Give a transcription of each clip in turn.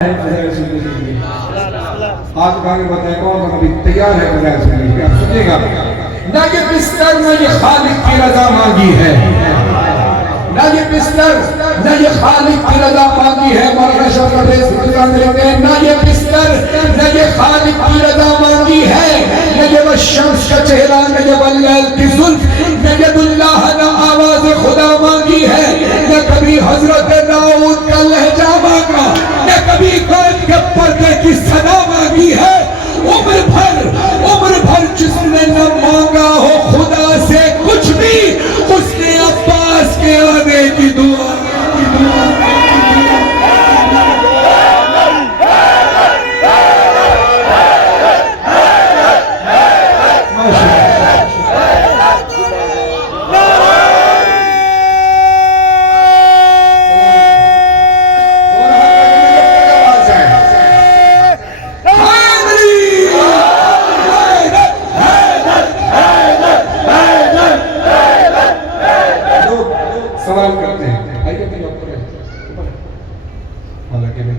आज आगे बताएगा और अभी तैयार है बजाय सुनने के। आप सुनिएगा, ना ये बिस्तर ना ये खालिक की रजा मांगी है, ना ये बिस्तर ना ये खालिक की रजा मांगी है। मौलाना शौकत लिखते हैं, ना ये बिस्तर ना ये खालिक की रजा मांगी है, न ये वो शम्स का चेहरा न ये वल्लैल की जुल्फ, न ये दुल्लाह न आवाज खुदा मांगी है, न कभी हजरत दाऊद का लहजा मांगा, न कभी कैद के पर्दे की सदा मांगी है। उम्र भर जिसने न मांगा हो खुदा से कुछ भी, उसने अब्बास के आने की दुआ सवाल करते हैं। आइए भाई डॉक्टर है, हालांकि मैं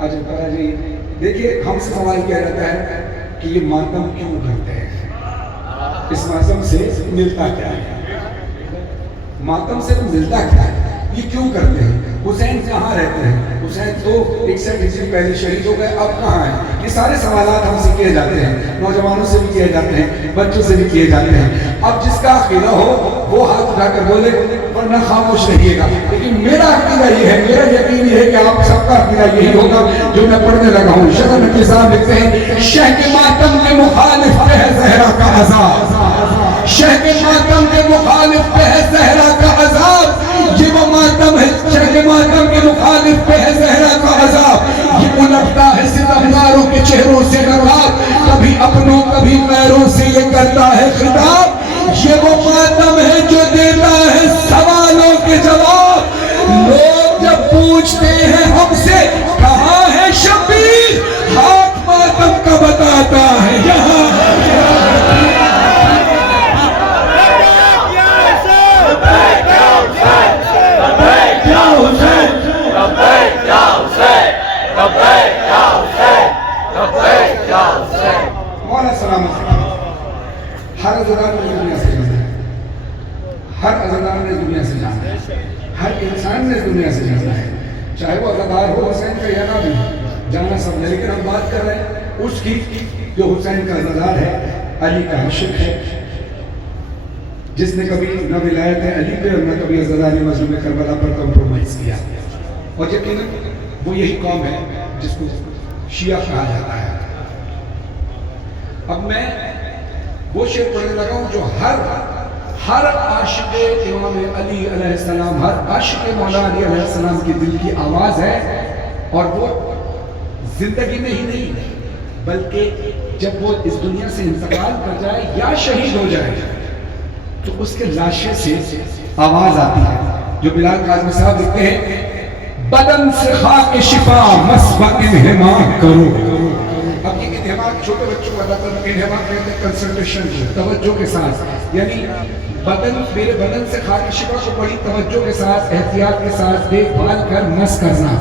आज जी देखिए, हमसे सवाल किया जाता है कि ये मातम क्यों करते हैं, इस मातम से मिलता क्या है, मातम से मिलता क्या है, ये क्यों करते हैं। हुसैन कहाँ रहते हैं, हुसैन तो 61 हिजरी पहले शहीद हो गए, अब कहाँ है। ये सारे सवालात हमसे किए जाते हैं, नौजवानों से भी किए जाते हैं, बच्चों से भी किए जाते हैं। अब जिसका अकीदा हो वो हाथ उठाकर बोले, वरना खामोश रहिएगा। लेकिन मेरा अकीदा ये है, मेरा यकीन ये है कि आप सबका अकीदा यही होगा जो मैं पढ़ने लगा हूँ। शहर नकी साहब लिखते हैं, शह के मातम के मुखालिफ पे है ज़हरा का अज़ाब, शह के मातम के मुखालिफ पे है ज़हरा का अज़ाब, ये वो मातम है शह के मातम के मुखालिफ पे है ज़हरा का अज़ाब। ये उलटता है सितमगारों के चेहरों से नकाब, कभी अपनों कभी गैरों से ये करता है खिताब। ये वो मातम है जो देता है सवालों के जवाब। लोग जब पूछते हैं हमसे कहाँ है शबीर, हाथ मातम का बताता है यहाँ। मौला सलामत हर अज़ादार ने दुनिया से जाना है, हर अज़ादार ने दुनिया से जाना है, हर इंसान ने दुनिया से जाना है, चाहे वो अज़ादार हो हुसैन का या ना भी, जाना सब ने। लेकिन हम बात कर रहे हैं उसकी जो हुसैन का अज़ादार है, अली का आशिक है, जिसने कभी न विलायत अली पे और न कभी अज़ादारी मज़लूम करबला पर कॉम्प्रोमाइज़ किया। और यकीनन वो यही कौम है जिसको शिया कहा जाता है। अब मैं वो शेर पढ़ने लगा हूं जो हर आशिक इमाम अली अलैहिस्सलाम, हर आशिक मौला अली अलैहिस्सलाम के दिल की आवाज है। और वो जिंदगी में ही नहीं बल्कि जब वो इस दुनिया से इंतकाल कर जाए या शहीद हो जाए तो उसके लाशे से आवाज आती है जो बिलाल काज़मी साहब लिखते हैं, बदन से खाक शिफा मस्बा इन्हिमा करो। अब ये इन्हिमा छोटे बच्चों का मतलब इन्हिमा कहते हैं कंसंट्रेशन, तवज्जो के साथ, यानी बदन, मेरे बदन से खाक शिफा को बड़ी तवज्जो के साथ, एहतियात के साथ देखभाल कर नस करना,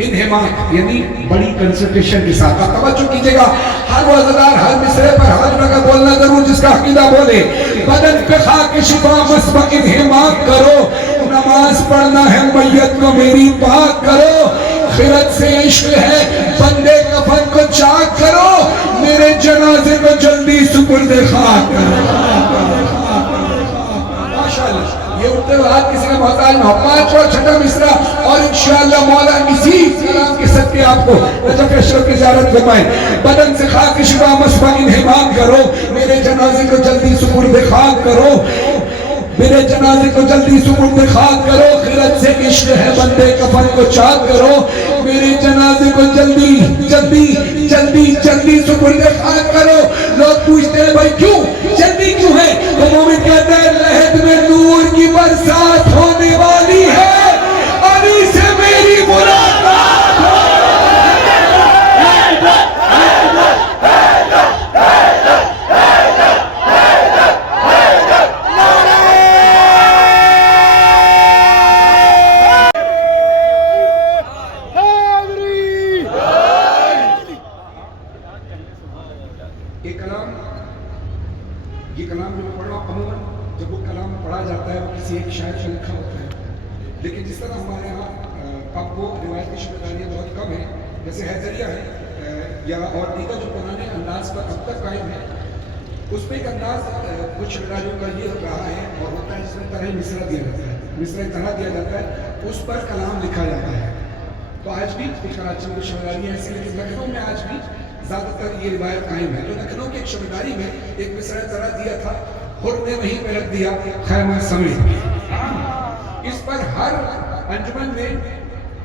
इन्हिमा यानी बड़ी कंसंट्रेशन के साथ। आप तवज्जो कीजिएगा, हर वो अज़ादार हर मिसरे पर हर जगह बोलना जरूर जिसका अकीदा बोले, बदन पे खाक शिफा मस्बा इन्हिमा करो, नमाज पढ़ना है मैयत को मेरी पाक करो, खिरत से इश्क है बंदे कफन को चाक करो, मेरे जनाजे को जल्दी सुपुर्द खाक करो। माशाअल्लाह, ये उठते हुए हाथ किसी का मोहताज ना हो। पांचवा छठा मिसरा और इंशाअल्लाह मौला इसी सलाम के सदके आपको नजफ अशरफ की ज़ियारत करवाएं। बदन से खाक शिफा मस्बा इन्हिमाम करो, मेरे जनाजे को जल्दी सुपुर्द खाक करो, मेरे जनाजे को जल्दी सुपुर्द खाक करो, खिरत से इश्क है बंदे कफन को चाक करो, मेरे जनाजे को जल्दी जल्दी जल्दी जल्दी सुपुर्द खाक करो। लोग पूछते हैं भाई क्यों जल्दी क्यों है, तो मोमिन कहता है लहद में नूर की बरसात होने वाली है, अली से मेरी मुलाकात हो। है वो किसी एक शायर का लिखा होता है, लेकिन जिस तरह हमारे यहाँ अब वो रिवायती शबदारियाँ बहुत कम है, जैसे हैदरिया है या और दीगर जो पुराने अंदाज पर अब तक कायम है, उसमें एक अंदाज कुछ शबदारियों का ये रहा है और होता है जिसमें तरह मिसरा दिया जाता है, मिसरा तरह दिया जाता है, उस पर कलाम लिखा जाता है। तो आज भी कराची में शबदारियाँ ऐसी, लेकिन लखनऊ में आज भी ज़्यादातर ये रिवायत कायम है। तो लखनऊ की एक शबदारी में एक मिसरा तरह दिया था, खुद ने वहीं पे रख दिया खैमा समेत। इस पर हर अंजुमन में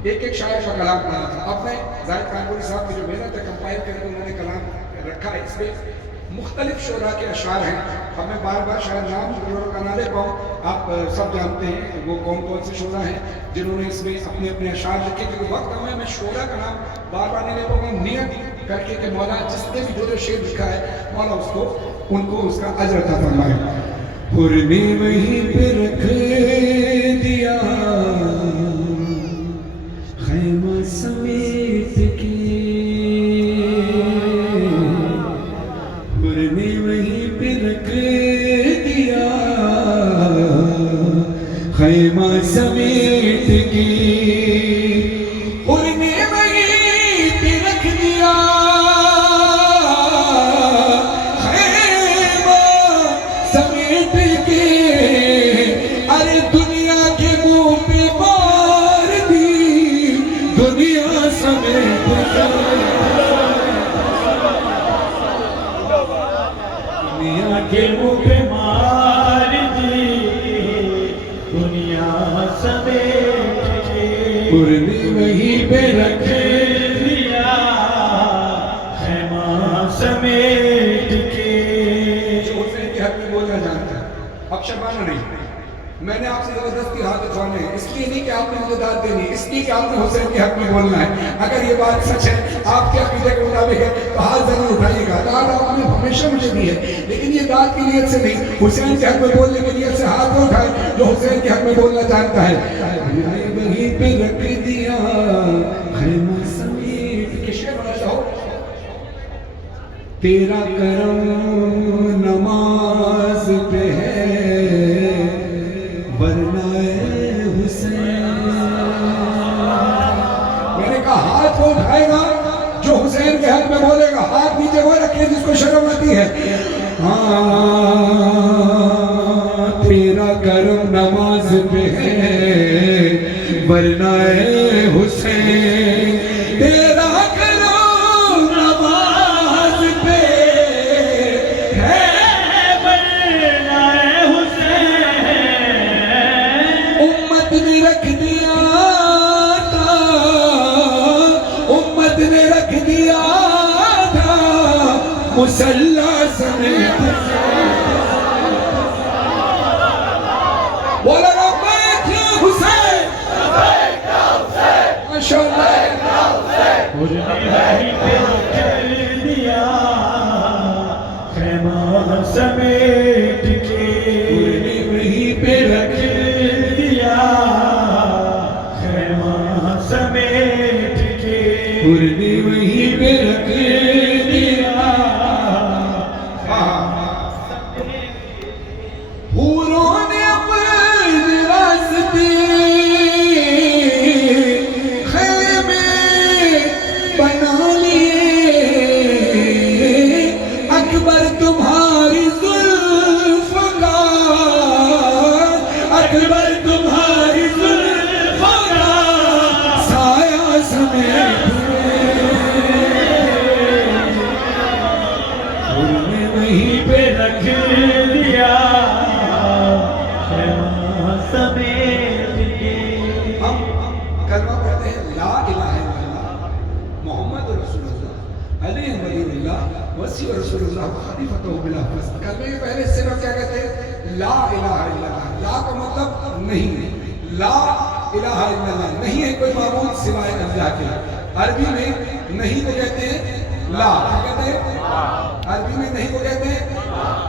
एक एक शायर का कलाम पढ़ा था। अब मैं जाहिद कानपुरी साहब की जो मेहनत है कंपाइल करके उन्होंने कलाम रखा है, इसमें मुख्तलिफ शोरा के अशार हैं। अब मैं बार बार शायद नाम का ना ले पाऊँ, आप सब जानते हैं वो कौन कौन से शोरा हैं जिन्होंने इसमें अपने अपने अशार लिखे, क्योंकि वक्त हमें मैं शोरा का नाम बार बार नहीं ले पाऊँगा। नियत करके कि मौला जिसने भी जो शेर लिखा है मौला उसको उनको उसका अजर अता फरमाए। पुरने वहीं पे रख दिया खैमा समेत के, पुरने वहीं पे रख दिया खैमा समेत के, पुरने वहीं पे रख दिया खैमा समेट के। अरे दुनिया के मुंह पे मार दी दुनिया समेट के, दुनिया के मुंह पे मार दी दुनिया समेट के, पुरने वहीं पे रख दिया खैमा समेट के। जो हुसैन के हक में बोलना जानता है, अब शर्माना नहीं। मैंने आपसे जबरदस्ती हाथ उठवाने इसलिए नहीं कि आपने मुझे दाद देनी, इसलिए कि आपने हुसैन के हक में बोलना है। अगर ये बात सच है, आपके अकीदे के मुताबिक है, तो हाथ जरूर उठाइएगा। दाद आपने हमेशा मुझे दी है, लेकिन ये दाद की नीयत से नहीं, हुसैन के हक में बोलने की नीयत से हाथ न उठाए जो हुसैन के हक में बोलना जानता है। वहीं पे रख दिया खैमा समेट के, शेर बना चाहो। तेरा करम नमाज पे है वरना हुसैन। मैंने कहा हाथ वो उठाएगा जो हुसैन के हक में बोलेगा, हाथ नीचे वो रखे जिसको शर्म आती है। तेरा करम नमाज पे है वरना हुसैन, तेरा करम नमाज पे है वरना हुसैन। उम्मत ने रख दिया था, उम्मत ने रख दिया था मुसल्ला समेत। बोला हुसैन माशाअल्लाह, वहीं पे रख दिया खैमा समेट के, वहीं पे रख दिया खैमा समेट के, पुरने वहीं पे रख दिया। हूरों ने अपने रास्ते खैमे बना लिए, अकबर तुम्हारी जुल्फ का, अकबर तुम्हारी जुल्फ का साया समेट वहीं पे रख दिया खैमा समेट के। हम कलमा पढ़ते हैं ला इलाहा इल्लल्लाह मोहम्मद रसूलुल्लाह अलैहि वसल्लम वसी रसूलुल्लाह खलीफतुहु बिला फस्ल। कलमे के पहले हिस्से में क्या कहते हैं? ला इलाहा इल्लल्लाह। ला का मतलब नहीं, ला इलाहा इल्लल्लाह नहीं है कोई माबूद सिवाय अल्लाह के। अरबी में नहीं को कहते हैं ला, क्या कहते हैं? अरबी में नहीं को कहते हैं,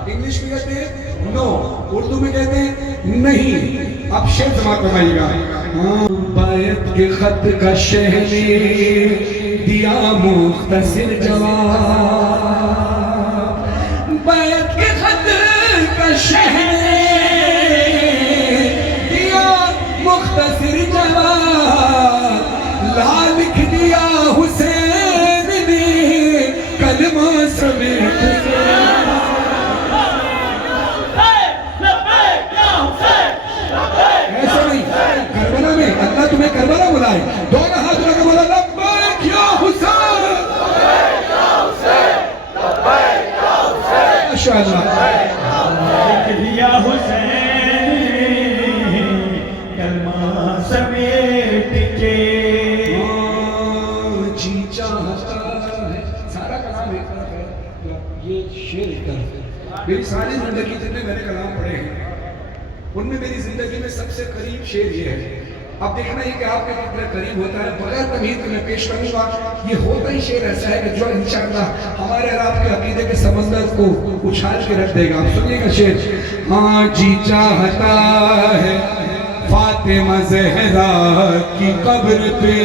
इंग्लिश में कहते हैं नो, उर्दू में कहते हैं नहीं। अब शेर समाप्त करवाइएगा। बायत के खत का शहर ने दिया मुख्तसर जवाब, बायत के खत का शहर ने फातिमा समेट के। ऐसा नहीं, करबला में अल्लाह तुम्हें करबला बुलाए, दोनों हाथ लगा बोला लब्बैक या हुसैन, माशाअल्लाह। या हुसैन कलमा समेट के। जी चाहता है, सारा कलाम एक तरफ है, ये शेर एक तरफ है। मेरी सारी जिंदगी जितने मैंने कलाम पढ़े हैं उनमें मेरी जिंदगी में सबसे करीब शेर ये है। अब देखना ये कि आपके कितने करीब होता है, बगैर तमीज़ के मैं पेश करूंगा। ये होता ही शेर ऐसा है कि जो इंशाअल्लाह हमारे और आपके अकीदे के समंदर को उछाल के रख देगा। आप सुनिएगा शेर। हाँ जी चाहता है फातिमा ज़हरा की कब्र पे,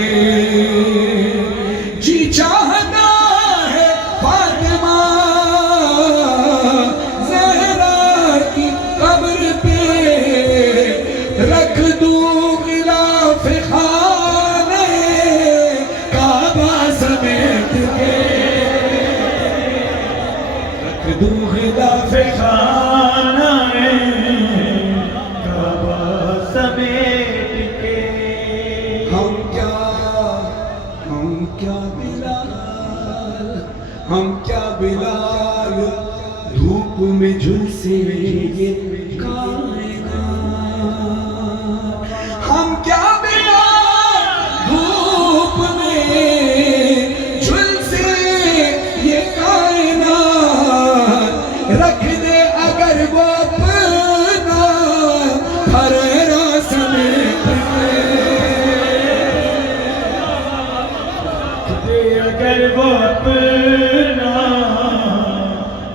जी चाहता है फातिमा ज़हरा की कब्र पे, रख दूं गिलाफ खाने काबा समेट के, रख दूं गिलाफ खाना काबा समेट के। हम क्या बिलाल, हम क्या बिलाल, धूप में झुलसे ये कायनात, हम क्या बिलाल, धूप में झुलसे ये कायनात, रख दे अगर वो अपना फरेरा समेट के, अगर वो अपना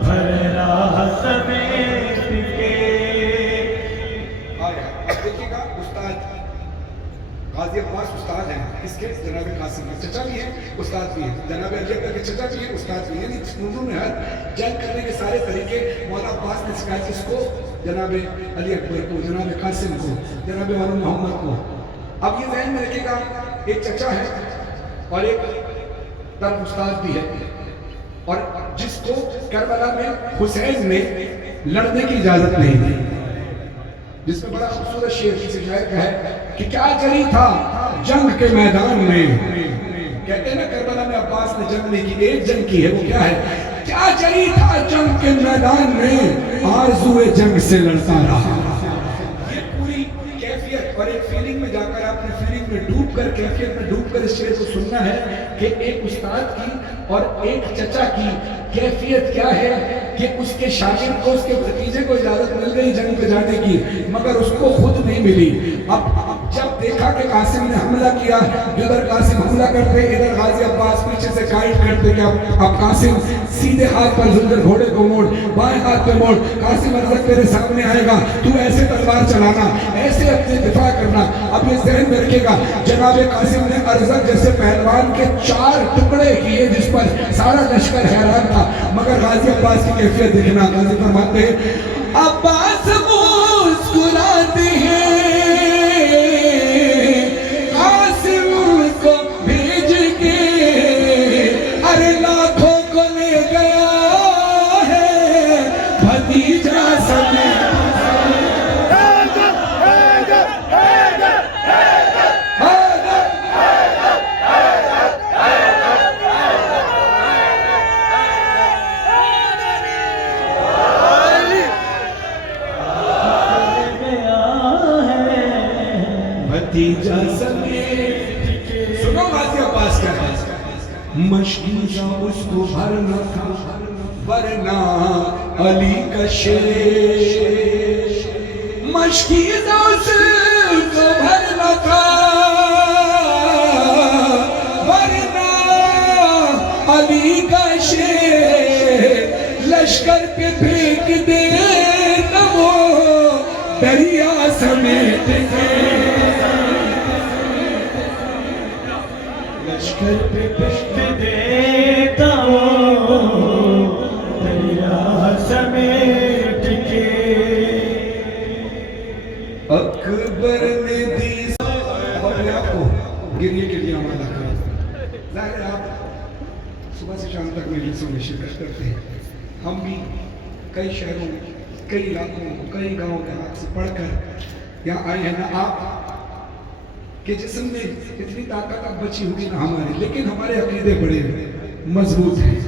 भरा समेट के। अब देखिएगा उस्ताद गाजी अब्बास उस्ताद हैं, इसके जनाब कासिम के चचा भी हैं, उस्ताद भी हैं, जनाब अली अकबर के चचा भी हैं, उस्ताद भी हैं। यानी उन्होंने हर जंग करने के सारे तरीके मौला अब्बास ने सिखाए, किसको? जनाब अली अकबर को, जनाब कासिम को, जनाब वाला मोहम्मद को। अब ये ध्यान में रखिएगा, एक चचा है और एक तरफ उस्ताद भी है, और जिसको करबला में हुसैन ने लड़ने की इजाजत नहीं दी, जिसमें बड़ा खूबसूरत शेर किसी शायर का है कि क्या जरी था जंग के मैदान में, कहते हैं ना करबला में अब्बास ने जंग नहीं की, एक जंग की है, वो क्या है? क्या जरी था जंग के मैदान में, आरज़ुए जंग से लड़ता रहा। ये पूरी कैफियत और एक फीलिंग में जाकर आपने फीलिंग में डूबकर, कैफियत में डूबकर इस शेर को सुनना है कि एक उस्ताद की और एक चचा की कैफियत क्या है कि उसके शागिर्द को, उसके भतीजे को इजाजत मिल गई जंग पे जाने की, मगर उसको खुद नहीं मिली। अब जब देखा कि कासिम ने हमला किया, इधर कासिम हमला करते, इधर गाजी अब्बास पीछे से गाइड करते कि अब कासिम सीधे हाथ पर जुल्फर घोड़े को मोड़, बाएं हाथ पे मोड़, कासिम अरज़क तेरे सामने आएगा, तू ऐसे तलवार चलाना, ऐसे अपने दिफा करना। अब ये ज़हन में रखेगा, जनाब कासिम ने अरज़क जैसे पहलवान के 4 टुकड़े किए जिस पर सारा लश्कर हैरान था, मगर गाजी अब्बास की कैफियत देखना। गाजी फरमाते हैं अब्बास मुस्कुराते हैं कासिम को भेज के, अरे लाखों को ले गया है भतीजा समेत। भतीजा समेट के। सुनो गाजी अब्बास क्या है? मशकीजा उसको भरना था वरना अली का शेर, मशकीजा उसको भरना था वरना अली का शेर, लश्कर पे फेंक दे वो दरिया समेट के, लश्कर पे फेंक देता वो दरिया समेट के। अकबर ने दी अपने आप को गिरने के लिए आमादा करो। जाहिर है आप सुबह से शाम तक मजलिसों में शिरकत करते हैं। हम भी कई शहरों, कई इलाकों, कई गाँव देहात से पढ़कर यहाँ आए हैं। ना आप के जिस्म में इतनी ताकत अब बची होगी ना हमारी, लेकिन हमारे अकीदे बड़े मजबूत हैं।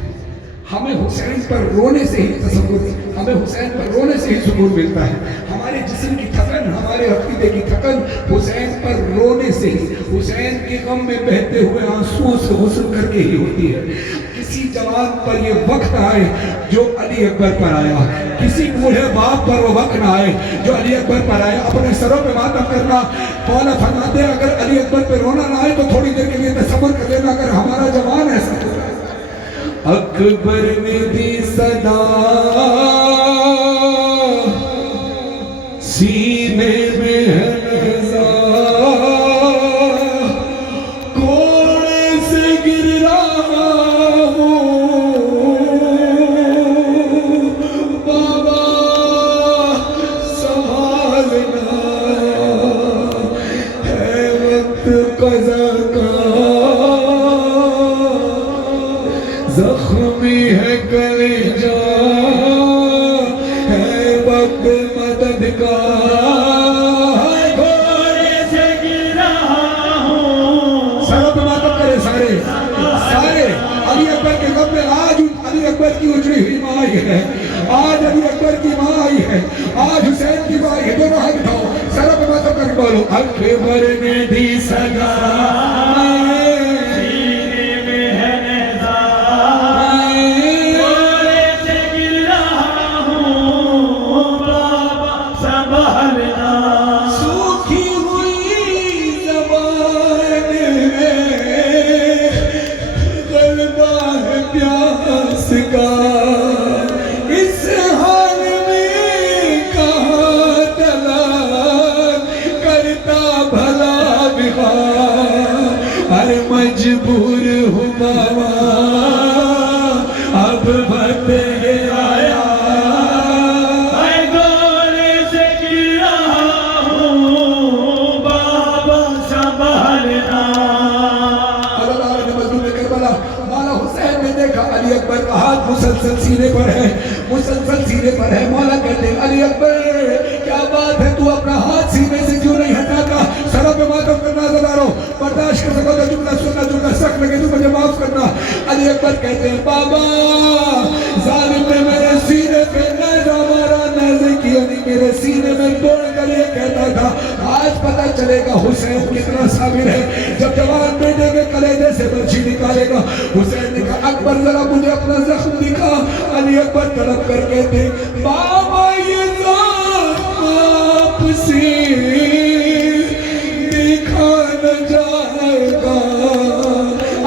हमें हुसैन पर रोने से ही तसव्वुर, हमें हुसैन पर रोने से ही सुकून मिलता है। हमारे जिस्म की थकन, हमारे अकीदे की थकन हुसैन पर रोने से ही, हुसैन के गम में बहते हुए आंसुओं से गुस्ल करके ही होती है। किसी जवान पर ये वक्त आए जो अली अकबर पर आया, किसी बूढ़े बाप पर वो वक्त ना आए जो अली अकबर पर आया। अपने सरों पे मातम करना, मौला फरमाते हैं अगर अली अकबर पे रोना ना आए तो थोड़ी देर के लिए तसव्वुर कर लेना अगर हमारा जवान ऐसा होता है। अकबर ने दी सदा सीने में है नज़ा, कोड़े से गिर रहा हूँ बाबा संभालना, है वक्त क़ज़ा का, ज़ख्मी है कलेजा, है वक्त मदद का, घोड़े से गिर रहा हूँ। सरों पे मातम करे सारे सारे। अली अकबर के गम में आज अली अकबर की उजड़ी हुई माँ आई है, आज अली अकबर की माँ आई है, आज हुसैन की माँ आई है। दोनों हाथ उठाओ, सरों पे मातम करके बोलो अकबर ने दी सदा का, इस हाल में कहाँ तलाक करता भला विवाह, अरे मजबूर हूँ बाबा अब वक्त आया, घोड़े से गिर रहा हूँ बाबा संभालना। अल्लाह ने मजलूम करबला मौला हुसैन ने देखा अली अकबर का हाथ मुसलसल सीने पर है, मुसलसल सीने पर है। मौला कहते हैं अली अकबर क्या बात है, तू अपना हाथ सीने से क्यों नहीं हटाता? सरों पे मातम करना ज़रा बर्दाश्त कर सको तो जुमला सुनना, जुमला सख्त लगे तो मुझे माफ करना। अली अकबर कहते हैं बाबा जालिम ने मेरे सीने पे नैज़ा मारा, नैज़े की अली मेरे सीने में तोड़ कर ये कहता था आज पता चलेगा हुसैन कितना साबिर है जब जवान बेटे के कलेजे से बर्छी निकालेगा। हुसैन ने कहा अकबर जरा मुझे अपना जख्म दिखा। अली अकबर तड़प कर कहते बाबा ये आपसे देखा न जाएगा,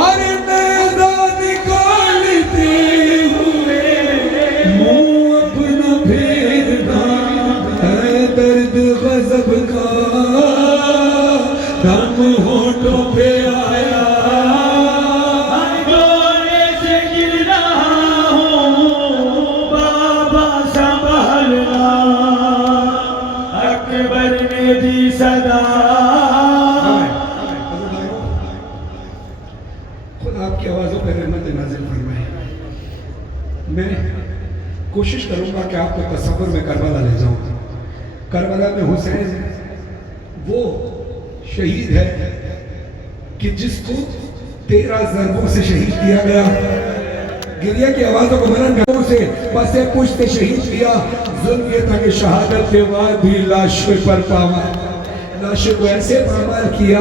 अरे नैज़ा निकालते हुए मुंह अपना फेरना, है दर्द गज़ब का दम होठों पे आया, घोड़े से गिर रहा हूँ बाबा संभालना। अकबर ने दी सदा। खुद आपकी आवाज़ों पर रहमत नाज़िल फरमाए। मैं कोशिश करूंगा कि आपको तसव्वुर में करबला ले जाऊं। करबला में हुसैन वो शहीद है कि जिसको 13 ज़रबों से शहीद किया गया। गिरिया की आवाज़ों को बुलंद करने से बसे पुश्ते शहीद किया। जुल्म ये था कि शहादत के बाद भी लाशों पर पामाल, लाशों को ऐसे पामाल किया,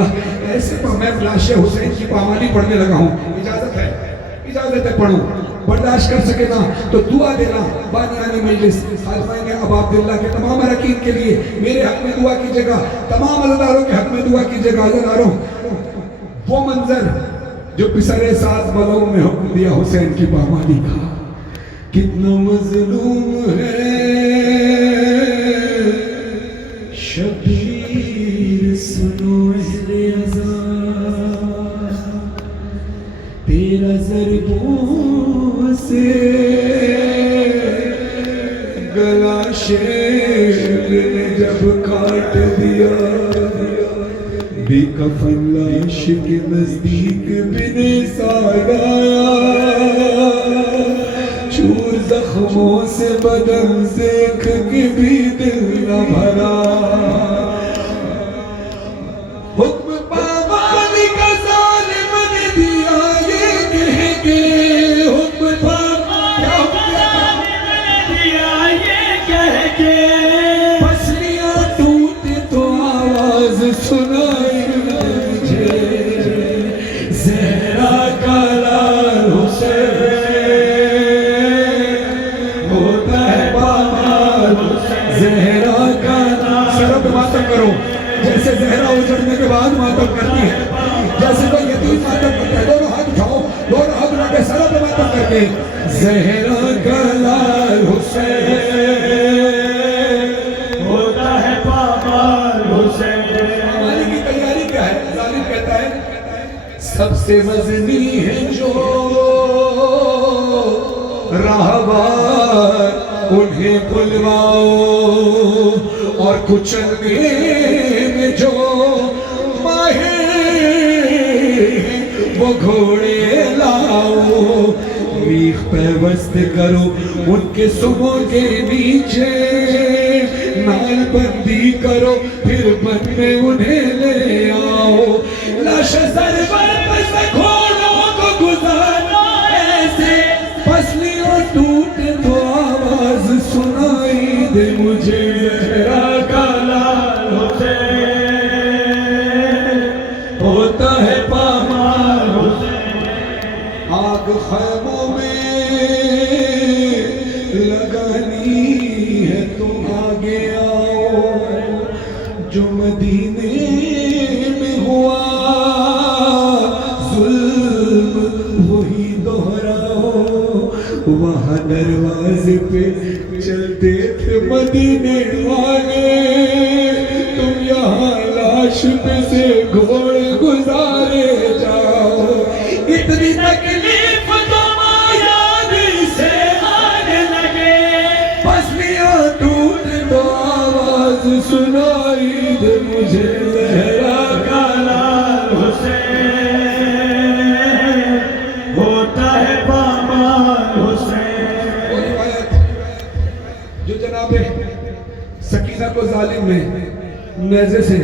ऐसे मैं लाशें हुसैन की पामाली पढ़ने लगा हूँ। इजाज़त है पढ़ूँ, बर्दाश्त कर सके ना तो दुआ देना। बानियानी मजलिस खालमाइन अब अब्दुल्लाह के तमाम अरकान के लिए मेरे हक में दुआ कीजिएगा, तमाम अज़ादारों के हक में दुआ कीजिएगा। अज़ादारों वो मंजर जो पिसरे साथ बलों में हुक्म दिया हुसैन की पामाली का, कितना मजलूम है शबीर सुनो अहले अज़ा, तेरा ज़रबों से गला शेर ने जब काट दिया, बेकफन लाश के नजदीक बिन साराया। गमों से बदन देख के भी दिल न भरा। हुक्म पामाली का जालिम ने दिया ये कह के, हुक्म पामाली ने दिया ये कह के, पसलियां टूटे तो आवाज सुनाई मुझे, ज़हरा का लाल हुसैन होता है पामाल, ज़हरा का लाल। सरब मातम करो जैसे ज़हरा उजड़ने के बाद मातम करती है, जैसे कोई यतीम मातम करता है। दोनों हाथ उठाओ, दोनों हाथ उठा के सरब मातम करके, ज़हरा का लाल हुसैन होता है पामाल हुसैन। हमारी की तैयारी क्या है? जालिम कहता है सबसे वजनी है जो राहवार, उन्हें बुलवाओ और कुचलने में जो माहिर वो घोड़े लाओ। मीख पैवस्त करो उनके सुबह के नीचे, नाल बंदी करो फिर बन में उन्हें ले आओ। लाश सरवर पे घोड़ों को गुजारो ऐसे, पसलियां टूटे तो आवाज सुनाई दे मुझे, ज़हरा का लाल हुसैन होता है पामाल हुसैन। आग ख़ैमों में लगानी है तुम आगे आओ, जो मदीने में हुआ जुल्म वही दोहराओ। वहाँ दरवाजे पे चलते थे मदीने वाले, तुम यहाँ लाश पे से घोड़े गुजारे जाओ। इतनी तकलीफ तो याद से आने लगे, पसलियां टूटे तो आवाज सुनाई दे मुझे, ज़हरा का लाल हुसैन होता है पामाल हुसैन। जो जनाबे सकीना को जालिम ने नेज़े से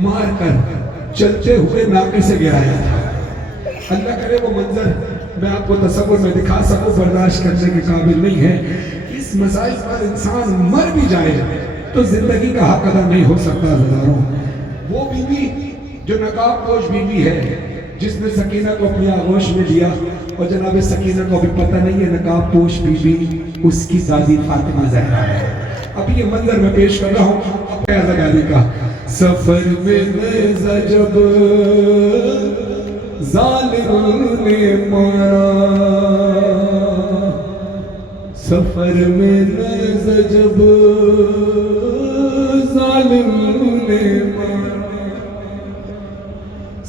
मार कर चलते हुए नाके से गिराया था। अल्लाह करे वो मंजर मैं आपको तसव्वुर में दिखा सकूं, बर्दाश्त करने के काबिल नहीं है। इस मसाइल पर इंसान मर भी जाए तो जिंदगी का हक अदा नहीं हो सकता। हजारों वो बीवी जो नकाब पोश बीवी है, जिसने सकीना को अपनी आगोश में लिया, और जनाब सकीना को अभी पता नहीं है नकाब पोश बीवी उसकी दादी फातिमा ज़हरा है। अभी ये मंजर मैं पेश कर रहा हूँ आज़ादी का। सफर में नेज़ा जब जालिम ने मारा, सफर में नेज़ा जब जालिम ने मारा।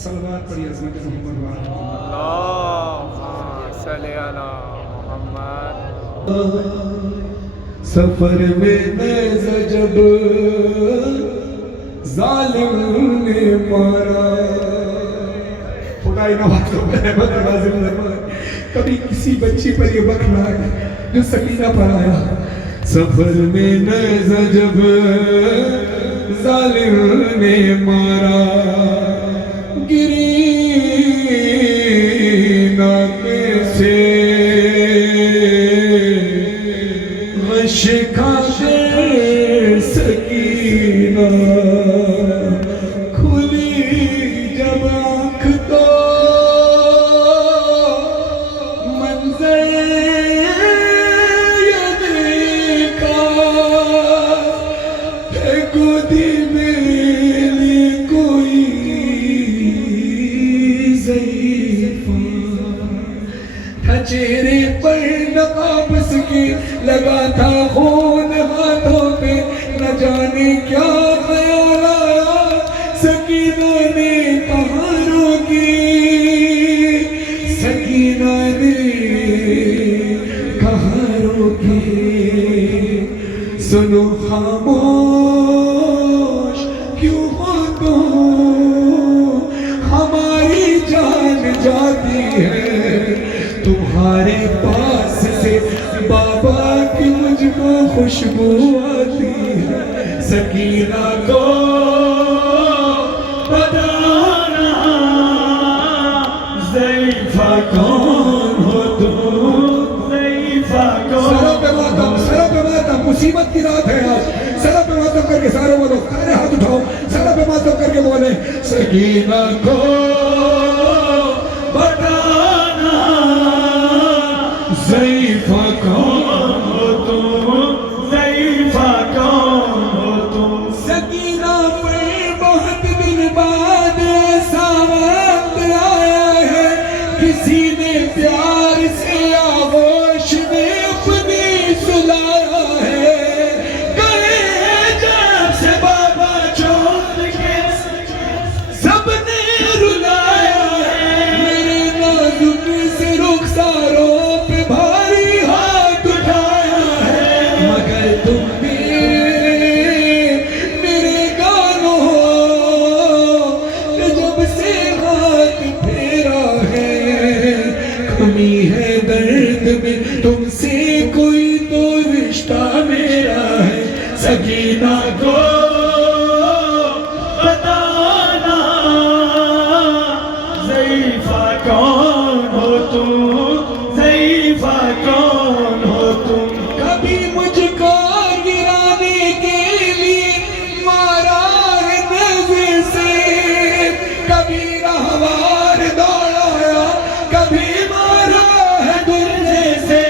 सलवात पढ़िए अज़मत मोहम्मद मोहम्मद। सफर में नेज़ा जब जालिम ने मारा, खुदाई नवाज़ कभी किसी बच्ची पर ये वक्त ना आए जो सकीना पर आया। सफर में नेज़ा जब जालिम ने मारा, गिरी नाके से गश खाकर सकीना, खुली जब आँख तो मंजर ये देखा, गोदी मेरी कोई ज़ईफ़ा था, चेहरे पर नकाब उसकी लगा था खून हाथों पे, न जाने क्या ख्याल आया सकीना ने कहाँ रोकी, सकीना ने कहाँ रोकी। सुनो खामोश क्यों हो तुम, हमारी जान जाती है तो तुम्हारे पास से बाबा की मुझको खुशबू आती है। सकीना को बताना ज़ैफ़ा कौन हो तुम, ज़ैफ़ा सरों पे कौन। मातम, मुसीबत की रात है आज। सरों पे मातम करके सारे बोलो, सारे हाथ उठाओ, सरों पे मातम करके बोले सकीना को बताना ज़ैफ़ा कौन हो तुम, ज़ैफ़ा कौन हो तुम। सकीना पर बहुत दिन बाद ऐसा वक्त आया है, किसी ने प्यार से आगोश में अपनी सुलाया है। गए जब से बाबा छोड़ के सबने रुलाया है। मेरे नाजुक से रुखसारों पे भारी हाथ उठाया है, मगर तुम भी मेरे गानों ने जब से हाथ फेरा है। कमी है दर्द में तुमसे कोई तो रिश्ता मेरा है। सकीना को बताना ज़ैफ़ा कौन हो तुम, ज़ैफ़ा कौन हो तुम। कभी मुझको गिराने के लिए मारा है नज़र से, कभी रहवार दौड़ाया, कभी मारा है गुर्जे से।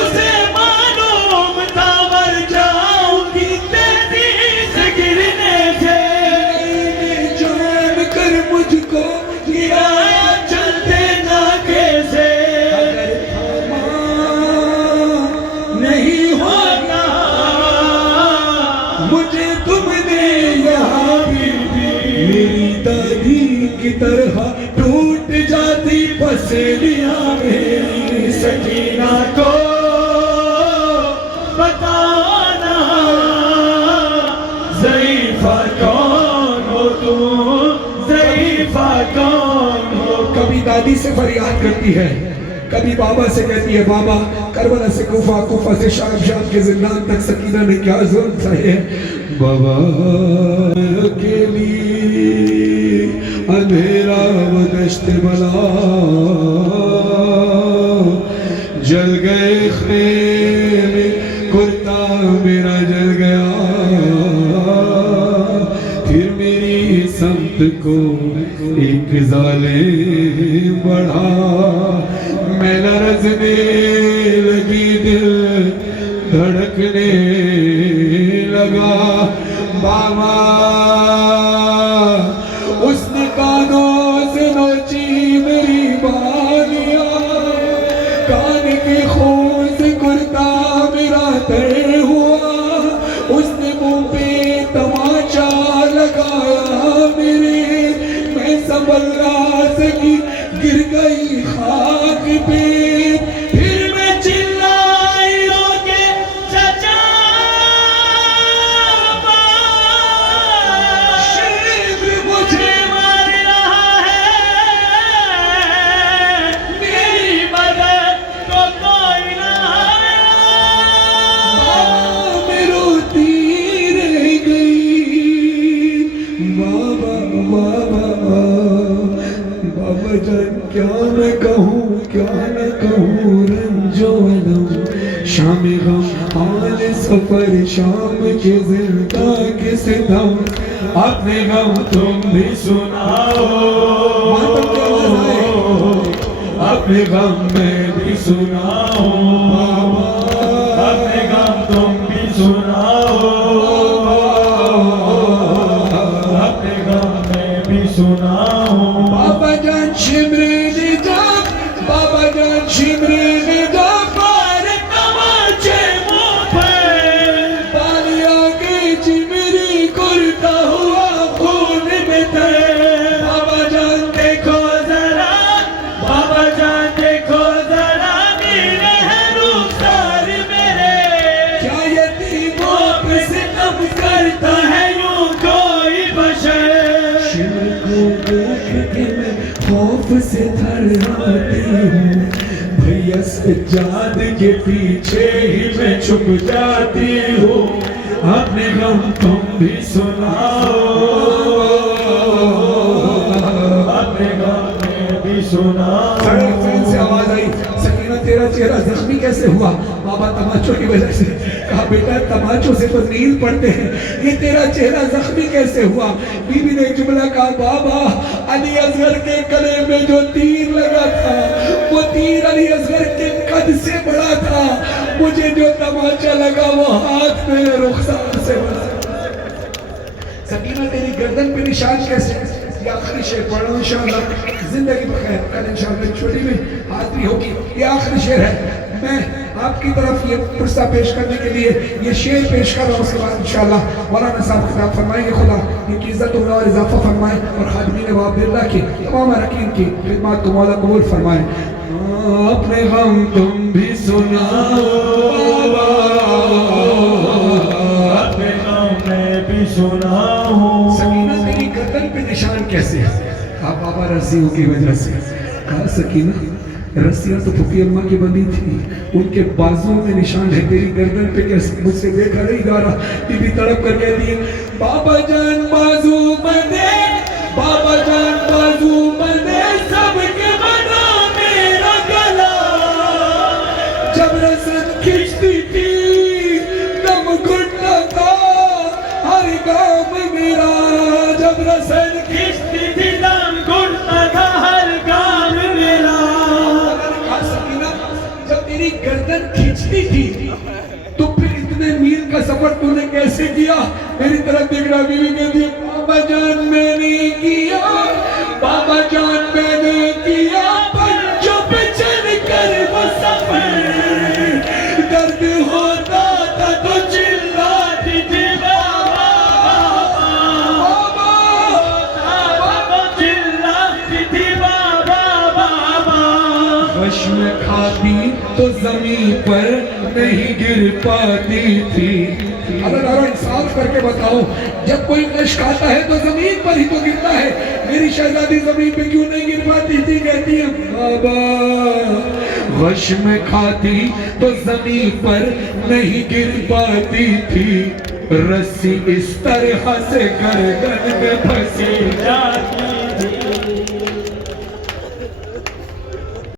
उसे मालूम था मर जाऊंगी तेजी से गिरने से। जान कर मुझको गिराया चलते नाके से नहीं हो होना मुझे तुमने यहाँ भी मेरी दादी की तरह टूट जाती पसलियाँ मेरी। सकीना को बताना ज़ैफ़ा कौन हो तुम, ज़ैफ़ा कौन हो। कभी दादी से फरियाद करती है, कभी बाबा से कहती है बाबा करबला से कुफा, कुफा से शाम, शाम के जिंदान तक सकीना ने क्या जुल्म सहे हैं। बाबा के लिए अंधेरा व दश्त बला, जल गए खेमे कुर्ता मेरा जल गया। फिर मेरी समत को एक जालिम बढ़ा, मैं लरज़ने लगी, दिल धड़कने लगा। बाबा उसने कानों से नोची मेरी बालियां, कान के खून से कुर्ता मेरा तर हुआ। उसने मुंह पे तमाचा लगाया मेरे, मैं संभल ना सकी, गिर गई खाक पे। फिर मैं चिल्लाई रोके चाचा शेर मुझे मार रहा है, मेरी मदद तो कोई ना मैं रोती रह गई। बाबा बाबा बाबा जान क्या मैं कहूँ, क्या न कहूँ, रंजो अलम शाम गम हाल सफर, शाम के जिंदा के सितम, अपने गम तुम भी सुनाओ। मातम की आवाज आए। अपने गम में भी सुनाओ, अपने गम तुम भी सुनाओ, अपने गम में भी सुनाओ। बाबा जान शिमरे ने जा, बाबा जान शिमरे ने जा, पर तमाचे मुंह पे पालिया के चिमरी कुर्ता हुआ खून में तैर। बाबा जान देखो जरा, बाबा जान देखो जरा, मेरे हैं रुखसार मेरे। क्या यतीमों पे सितम करता है यूं कोई बशर। शिमर को देख के मैं खौफ से थर्राती हूँ। भैया सज्जाद के पीछे ही मैं छुप जाती हूँ, अपने गम तुम भी सुनाओ, अपने गम में भी सुनाओ। ट्रेन से आवाज आई, सकीना तेरा चेहरा जख्मी कैसे हुआ? बाबा तमाचों की वजह से। कहा बेटा तमाचों से तो नील पड़ते हैं, ये तेरा चेहरा जख्मी कैसे हुआ? बीबी ने एक जुमला कहा, बाबा अली असगर के गले में जो तीर लगा था वो तीर अली असगर के कद से बड़ा था, मुझे जो तमाचा लगा वो हाथ मेरे रुखसार से बड़ा। सकीना तेरी गर्दन पे निशान कैसे? ये आखिरी शेर पढ़ रहा हूं इंशाअल्लाह, जिंदगी बखैर, कल इंशाअल्लाह छोटी में हाजिरी होगी। ये आखिरी शेर है, मैं आपकी तरफ ये पुरस्कार पेश करने के लिए ये शेर पेश कर रहा हूँ। उसके बाद इंशाअल्लाह मौलाना साहब खिताब फरमाएंगे, खुदा इनकी इज्जत और इजाफा फरमाए और खादमीन नवाबिल्लाह की तमाम अरकान की खिदमत को मौला कबूल फरमाए। अपने गम तुम भी सुनाओ, अपने गम में भी सुनाओ। सकीना तेरी गर्दन पे निशान कैसे है? कहा बाबा रस्सियों की वजह से। कहा सकीना रस्सियां तो फुफी अम्मा की बंधी थी, उनके बाजुओं में निशान है, तेरी गर्दन पे कैसे? मुझसे देखा नहीं जा रहा। बीबी तड़प कर कहती है, बाबा जान बाजू बंधे, बाबा जान बाजू बंधे, सबके बना मेरा गला। जब रस्सियां खींचती थी दम घुटता था हर काम मेरा, जब रस्सियां खींचती थी दम घुटता था हर काम मेरा। तेरी गर्दन खींचती थी तो फिर इतने मील का सफर तूने कैसे किया? मेरी तरफ देख रहा। बीवी कहती है, बाबा जान मैंने किया, बाबा जान मैंने किया, पंचों पे चढ़ कर वो सफर, दर्द होता था तो चिल्लाती थी बाबा, बाबा चिल्लाती थी बाबा, बाबा। वश में खाती तो जमीन पर नहीं गिर पाती थी। अगर इंसाफ करके बताओ, जब कोई नश खाता है तो जमीन पर ही तो गिरता है, मेरी शहजादी जमीन पे क्यों नहीं गिर पाती थी? कहती है बाबा वश में खाती तो जमीन पर नहीं गिर पाती थी, रस्सी इस तरह से गर्दन में फंसी जाती